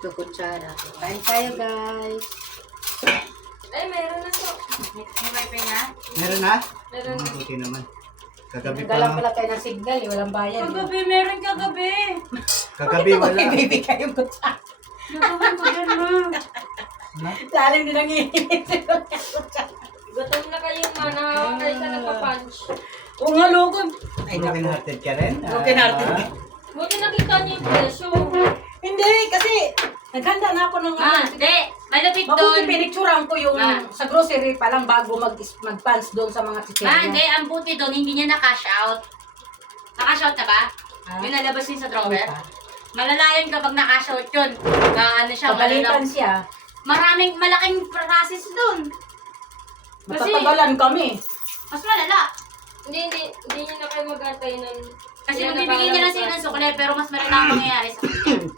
2 kutsara. Kain tayo, guys. Ay, mayroon na to. May wifi na? Meron na? Meron na. Mabuti naman. Kagabi pa Nagdala lang. pala tayo ng signal, walang bayad. Kagabi, meron kagabi. Kagabi wala. Baby kayong kutsara. Nagawin ko dyan, ma. Lalim din ang init. Gutom na kayo, ma. Nakakakay ka nagpa-punch. Oo nga, loko. Ay, Broken naku. hearted ka rin? Broken hearted. Buti nakita niyo yung presyo. Hindi, kasi naghanda na ako ng Hindi. Malapit Mabuti doon. pinicturean ko yung Ah. sa grocery pa lang bago mag-pants doon sa mga chichirya. Hindi. Ang buti doon, hindi niya na-cash out. Na-cash out na ba? Yung nalabas yun sa drawer? Malalayan kapag na-cash out yun. Ano siya, Pagalitan siya. Maraming, malaking process doon. Kasi- Matatagalan kami. Mas malala. Hindi niyo na kayo mag-antay nun. Kasi Hindi na magbibigyan niya lang parang- sila ng sukle, pero mas malala ang mangyayari sa kanya.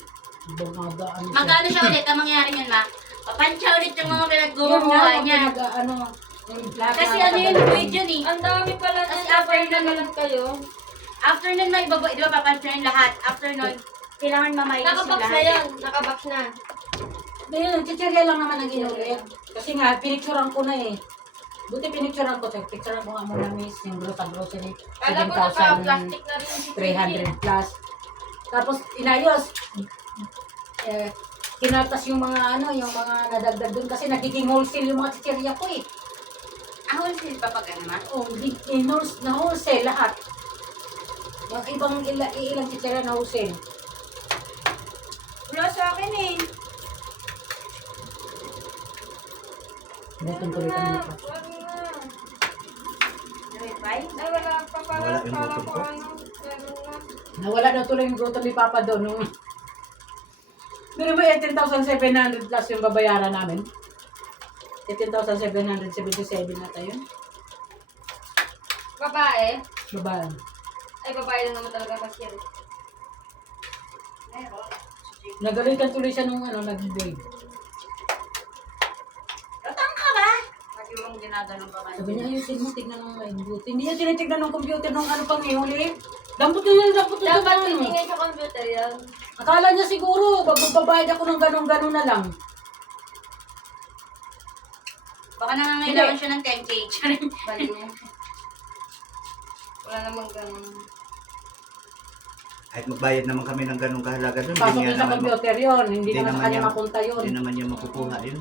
Bumagaan siya. Magkano siya ulit? Ang mangyayari niyan, ma? Papansya ulit yung mga Yun pinaggumawa nga, niya. ano, Kasi ano yun, void yun eh. Ang dami pala na Kasi after after na nun- lang kayo. After nun, may babo, di ba papansya yun lahat? After nun, kailangan mamayos yung Nakabox na lahat. yan. Nakabox na. Ayun, chichirya lang naman ang inulit. Kasi nga, pinicturean ko na eh. Buti pinicturean ko. Picturean ko nga muna miss yung grocery. Kala ko naka-plastic na rin yung chichirya. 7,300 plus. Tapos inayos. Kinatas yung mga yung mga nadagdag doon kasi nagiging wholesale yung mga chichirya ko eh. Ah, wholesale pa pag ano, ma? Oh, na wholesale lahat. Yung ibang ilang chichirya na wholesale. Wala sa akin eh. Butong tuloy kami nito. Wag na. Wifi? Ay, wala pa pala. Wala yung Para button ko ko. ano. Meron na. Nawala na tuloy yung grotto ni Papa doon. Pero may 18,700 plus yung babayaran namin. 18,777 na tayo. Babae. Babae. Ay, babae lang naman talaga kasi yan. Nagalitan tuloy siya nung nag-babe. Ratang ka ba? Kasi yung ginaganon pa man. Sabi niya, ayusin mo, tignan ng mabuti. Hindi niya tinitignan ng computer nung pang ihuli. Dampot na dampot na Dapat ano. titingin sa computer yan. Akala niya siguro, magbabayad ako ng ganun-ganun na lang. Baka nangangailangan siya ng 10K. Bali niya. Wala namang ganun. Kahit magbayad naman kami ng ganong kahalaga doon. Pasok niya sa computer yun. Hindi Hindi naman sa naman kanya yan. mapunta yun. Hindi naman niya makukuha yun.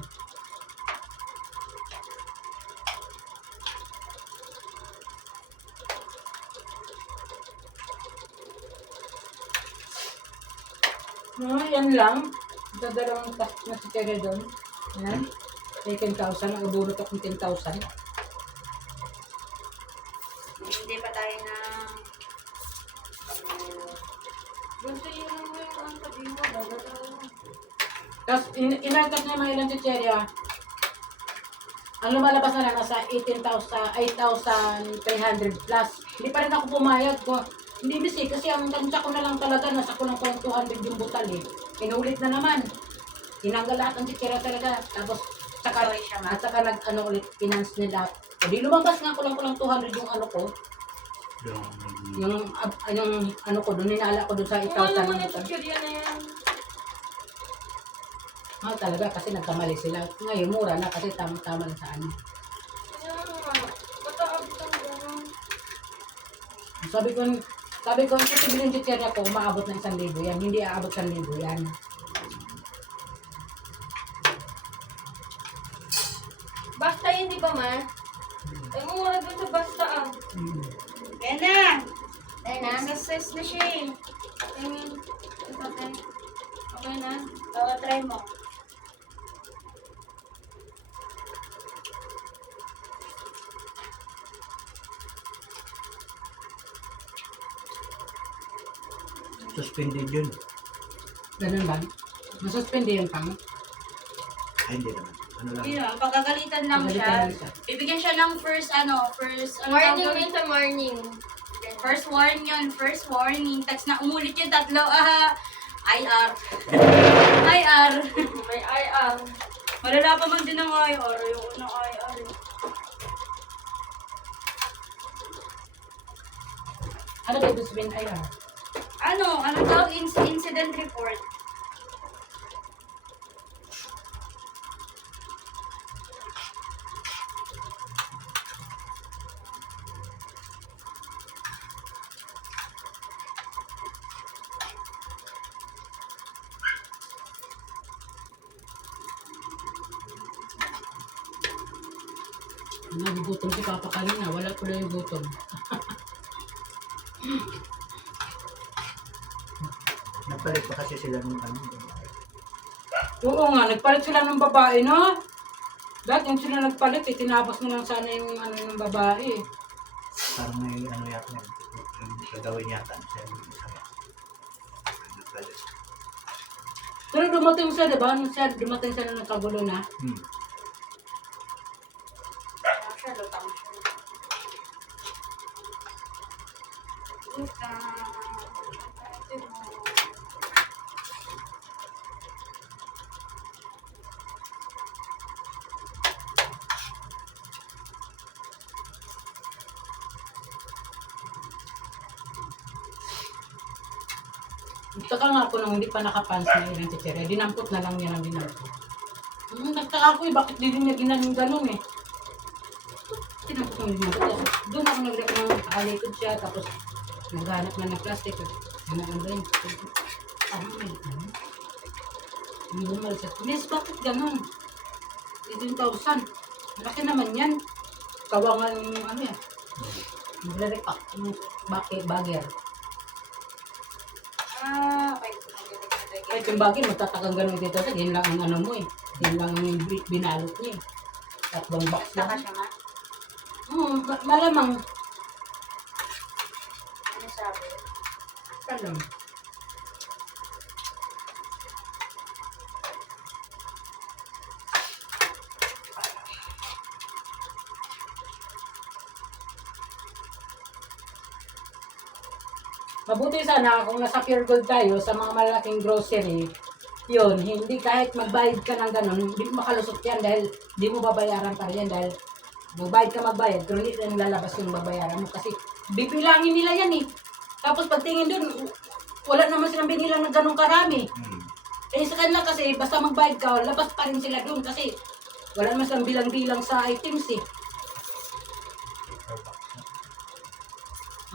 Yan lang. Dadalawang pack na si Tere doon. Yan. May 10,000. Nagabunot akong 10,000. Hindi pa tayo na... Gusto yun naman yung ang tabi mo. Dadataw mo. Tapos inagkat niya mga ilang chicherya. Ang lumalabas na lang nasa 8,300 plus. Hindi pa rin ako pumayag ko. Hindi bisi kasi ang tansya ko na lang talaga nasa kulang-kulang 200 yung butal eh. Inulit na naman. Tinanggal lahat ng chicherya talaga. Tapos saka, Sorry siya, ma. at saka ulit finance nila. E di lumabas nga kulang-kulang 200 yung ko. Yung ko doon, ninala ko doon sa 8,000 Kung alam mo ng na butal. chichirya na yan. Talaga kasi nagkamali sila. Ngayon mura na kasi tama-tama lang sa ano. Kaya nga. Ba't aabot ang gano'n? Sabi ko, kasi bilhin yung chicherya ko, umaabot ng 1,000 yan. Hindi aabot 1,000 yan. Basta yun, di ba, ma? Ay, mura dun sa basta, ah. Kaya na! Ayun na. Success na siya eh. Ayun. Ito, te. Okay na? Oo, try mo. Suspended yun. Ganun ba? Masuspende yan pang. Ay, hindi naman. Ano lang. Yun, pagkagalitan lang siya. Pagalitan lang siya. Bibigyan siya ng first Warning tawag yun sa morning. doon? First warning yun, first warning. Text na umulit yung tatlo. IR. IR. May IR. Malala pa man din ng IR. Ayoko ng IR. Ano ba ibig sabihin? Ay, Ano tawag? Incident report. Nagugutom si Papa kanina. Wala pala yung gutom. Nagpalit pa kasi sila ng ano. Oo nga, nagpalit sila ng babae, no? Dahil yung sila nagpalit, tinapos na lang sana yung ano ng babae. Parang may ano yata yan. Yung gagawin yata. Nagpalit. Pero dumating siya, di ba? Dumating siya na nagkagulo na. Siya, lutang siya. Nagtaka nga ako nung hindi pa nakapans na ilang chichirya. Dinampot na lang niya ng dinampot. Nagtaka ako bakit di niya ginanong ganun eh. Dinampot ng dinampot. Doon ako nag-alikod siya, tapos naghanap na ng plastic. Ano ba yun? Ano ba yun? Hindi bumal siya. Miss, bakit ganun? 18,000. Malaki naman yan. Kawangan yung ano yan. Magre-repack yung bagger. Okay. Kahit yung bagay, magtatakang ganun dito. Yan lang ang ano mo eh. Yan lang ang binalot niya eh. Tatlong box Saka lang. siya nga. Malamang. Ano sabi? Kalam. Mabuti sana kung nasa Pure Gold tayo sa mga malaking grocery, yun, hindi kahit magbayad ka ng ganun, hindi makalusot yan dahil hindi mo babayaran pa rin yan dahil magbayad ka magbayad, pero hindi lang lalabas yung babayaran mo kasi bibilangin nila yan eh. Tapos pagtingin dun, wala naman silang binilang na ganun karami. Eh sa kanila kasi, basta magbayad ka, labas pa rin sila dun kasi wala naman silang bilang-bilang sa items eh.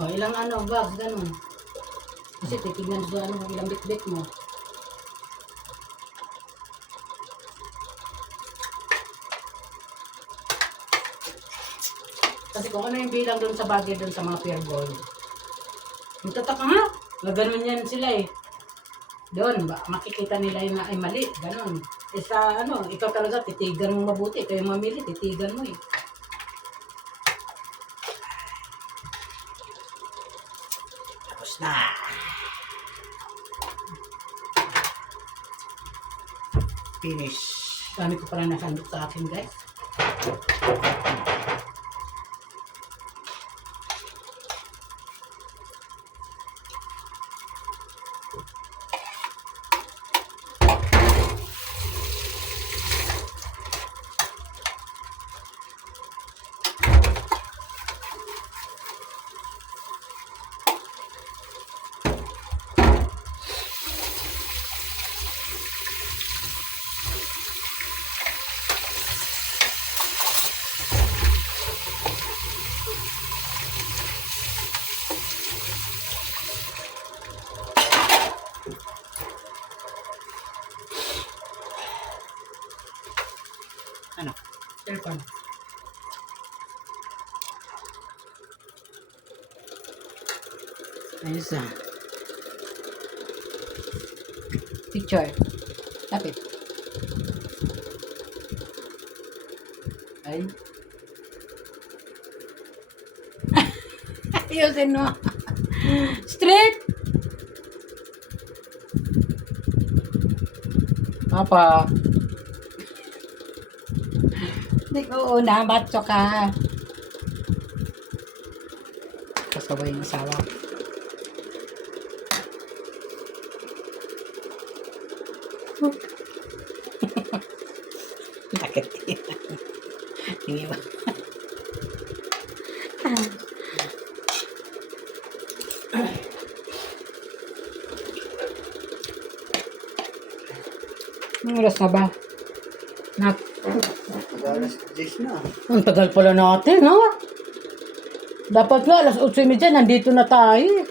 Oh, ilang ano, bags, ganun. Kasi titignan sa ano, ilang bit-bit mo. Kasi kung ano yung bilang doon sa bagay doon sa mga Pure Gold. Magtataka nga, ganun yan sila eh. Doon, makikita nila yung ay mali, ganun. Eh sa ano, ikaw talaga titigan mo mabuti. Ikaw yung mamili, titigan mo eh. Tapos na. Finish. Dami ko pala nasandok sa akin guys. Ano? Cellphone. Ayos na. Picture. Lapit. Ay. Ayusin mo. Straight. Papa. Oo na, batso ka. Kasabay yung asawa. Bakit yan? Hindi ba? Anong oras na ba? Alas 10 na. Ang tagal pala natin, no? Dapat nga, alas 8:30, nandito na tayo.